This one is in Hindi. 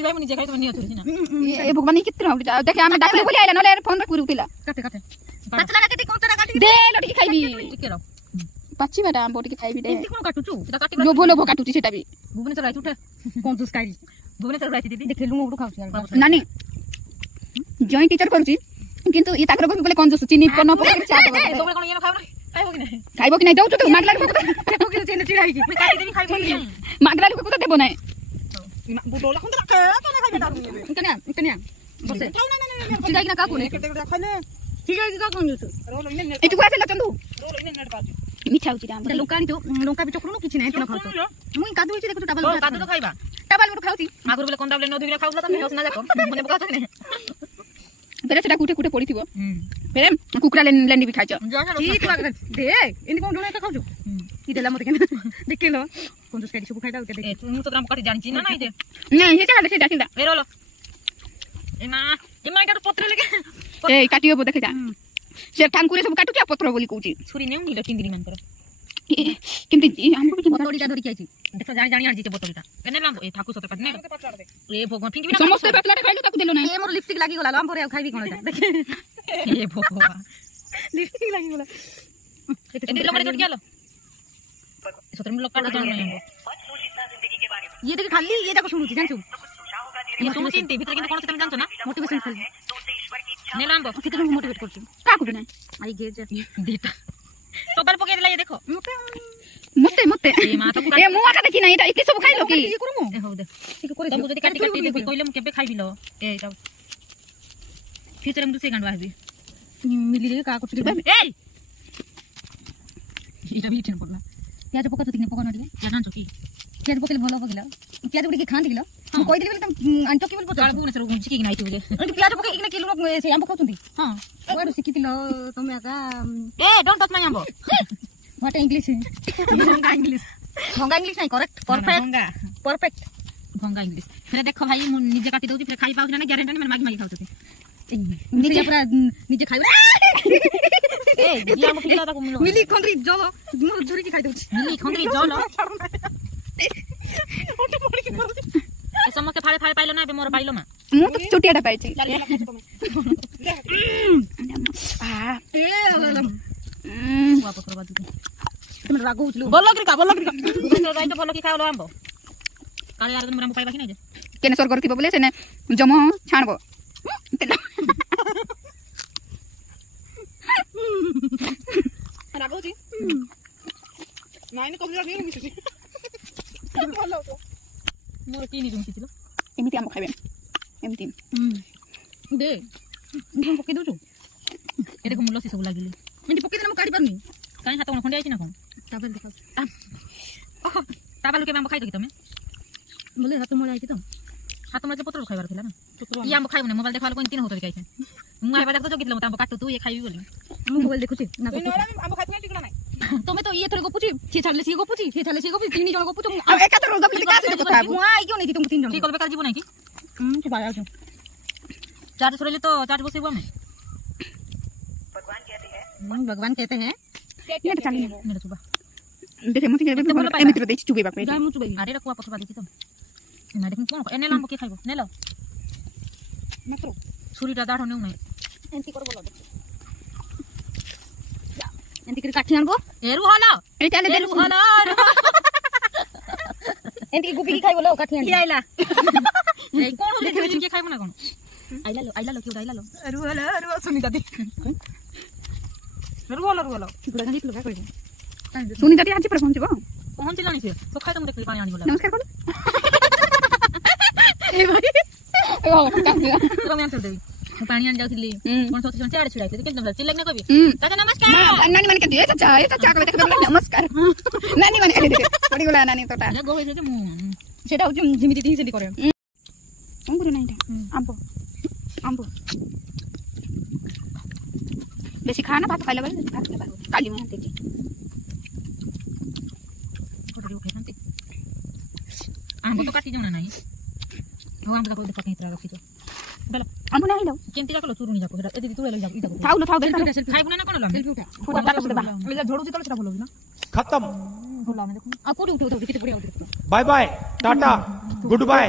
तुझे भाई मुझे खाई तो नहीं होती ना ये भगवान कितने देख हम डाकले बोली आइला नले फोन रे कुरुतिला काटे पाच लगा के कौन तरह काटी दे लटकी खाइबी ठीक रहो पाची बेटा हम बोटी खाइबी दे कोन काटुचू सेटा काटी लोभो लोभो काटुची सेटा भी भुवनेश्वर आइछ उठे कोन जूस खाई भुवनेश्वर आइछ दीदी देख लुंग उठू खाउछ नानी जॉइंट टीचर करूची किंतु ई ताकर बोले कोन जूस चीनी पन पके चा सबले कोन येनो खाइबो कि नहीं जाऊ तो मागला को खाइबो कि चेन चिड़ा की मैं काटी देबी खाइबो कि मागला को तो देबो नहीं बुटोला कोन रखे केने खाइबे दारू इकने बसे चिड़ा कि ना का कोने खाले ठीक है का कोन जूस रोल इने एटु को आसे चंदू रोल इने नेट पाछ मिठा होची राम लंका नि तो लंका भी चकरू किछि नै केना खाउछ मुई कादु होची देखु टाबल कादु तो खाइबा टाबल गुड खाउची आगुर बोले कोन दाबले न धुइला खाउला त होस ना जाको मने बका छ ने बेरे सेटा कुटे कुटे पड़ीथिबो बेरे कुकुरा लेंडी भी खाइछ ठीक लाग दे इनि कोन डोले त खाउछु ई देला मते केना देखिलो कोन जूस काडी सब खाइदा उते देख मु तो ग्राम काटी जानि ना दे नहीं हे चाले सेटा सिदा ए रोलो एमा का तो पत्र लगे ए काटियो बो देखा से ठांकुरे सब काटु पत्र बोली कहूची छुरी नेउ नीलो तीन दिन मानकर किंतु हमको भी बोतलटा धरि आइछि देखो जानि जानि आछि बोतलटा केने लाम ए ठाकुर सते काटने ए भगवान फिंगी बिना समस्त पेटलाटे खाइलो ताकु देलो नहीं ए मोर लिपस्टिक लागि गला लाम भरे खाइबी कोन देख ए भगवान लिपस्टिक लागि गला ए दिलो बड़े छोट गेलो सतरे में लोग काटा जान नहीं ये देख खाली ये देखो सुनुची जानछु ये सुनु चिंते भीतर किन कोन से तुम जानछो ना मोटिवेशन खाली ने लाम बो कितने मोटिवेट करछु का कुटे नहीं आई गेज देता तो बल पके दिला ये देखो मते मते ए मुआ का देखि नहीं एटा इति सब खाइलो की ये करमु ए हो दे ठीक करे तब जदी काटी काटी दे कइले मु केबे खाइबिलो ए एटा फ्यूचर में दुसे गांड बाहबी मिली रे का कुछ ए एटा भी ठन पड़ला प्याज पका तो तिने पका न दिए या जानछो की प्याज पकले भलो पकला प्याज उडी के खान दिलो हम कहि देली तुम अंचो की बोल पचा बुने सर चिकी कि नाइती बोले प्याज पके इने किलो से आंबो खाउछंती हां वाडू सिकितिलो तमे आका ए डोंट टच माय आंबो व्हाट इंग्लिश भंगा इंग्लिश नहीं करेक्ट परफेक्ट भंगा इंग्लिश फिर देखो भाई मु निजे काटी दउची फिर खाई पाउछ ना गारंटी नहीं मागी मागी खाउछती निजे पूरा निजे खाइबो ए दिया मो पिला ताको मिली खंद्री जलो मो झुरी की खाइ दउची मिली खंद्री जलो ए समस्त फाळे फाळे पाइलो ना बे मोर पाइलो मा मु तो चोटियाटा पाइछि आ ए वापस करबा दे तुम रागो उचलो बोलो कि राइट बोलो कि खाओ आंबो काले यार तुम पाइबा कि नै जे केने सर करथिबो बोले सेने जमो छाणबो रागो छी नाइन कब जा गेल मिछि बोलो तो मोर की नि जुंतिलो एमिति हम खाइबे एमिति दे हम पके दउछु ए देखो मुलो से सब लागिले एंटी पके देना काडी पारनी काई हाथ कोन खंडे आइछि ना कोन ताबल देखा ताबल के हम खाइ दो कि तमे बोले हाथ मोले आइछि तो हाथ मोले पत्र खाइबार थिला ना ई हम खाइबो ना मोबाइल देखवाल कोन तीन होतो काइছে मु आइबा देखो जोगितलो हम काटू तू ये खाइबी बोली मु मोबाइल देखुछि ना हम खाइ टिकला नै तमे तो ये थरे गोपुछि छे छाले सी गोपुछि तीन जण गोपुछ एका तो गपले का से কথা मु आई क्यों नै तुम तीन जण की करबे कर जीवो नै की के बाया छु चार्ज सरेले तो चार्ज बसेबो हम भगवान कहते हैं नेट चली मेरा सुबह देखे मत के एमिति देछि चुबे बाप जा मु चुबे अरे रखवा पछवा देखि तो ना देखु कोन एने लाम के खाइबो नेलो मात्र छुरीटा दाढो नेउ नै एंती कर बोलो जा एंती कर काठी आनबो एरु हलो ए चले एरु हलो एंती गुपी की खाइबो लो काठी आन आइला ए कोन हो देखि के खाइबो ना कोन आइला लो क्यों आइला लो एरु हलो सुनी दादी रुवालो गुडा गंजी लगा करिबो सुनी दादी आज पर पहुंचला नहीं से तो खाइ तुम देखि पानी आनी बोला नमस्कार कोन ए भाई ओ काफिया तो मैं आंसर देबी पानी आन जाउथली कोन सोची छाड़ छिड़ाइते के तुम चिल्लाक ना कबी चाचा नमस्कार नानी मन के दे चाचा कबे देख नमस्कार नानी मन के दे पड़ी गोला नानी तोटा ना गोवे जे मु सेटा हो जिमिति ती सेंडी करे अंगुर नाइटा आंबो बेसी खाना भात खाइला बेले भात खाइला काली मन देजी गुडरी खाइते आंबो तो काटी जमना नाही हो आंबो को देखा कहीं तरह रखी जो बेला आंबो नाही लो केमती जाकलो चुरुनी जाको ए दीदी तू ले जाको ई जाको थाउ बेटा खाइ बुना ना कोन लो सेल्फी उठा फोटो डाल दे बा एला झोडू चिकल सेटा बोलो ना खत्म बोला मैं देखो आ कोडी उठो किते बढ़िया उठो bye bye tata good bye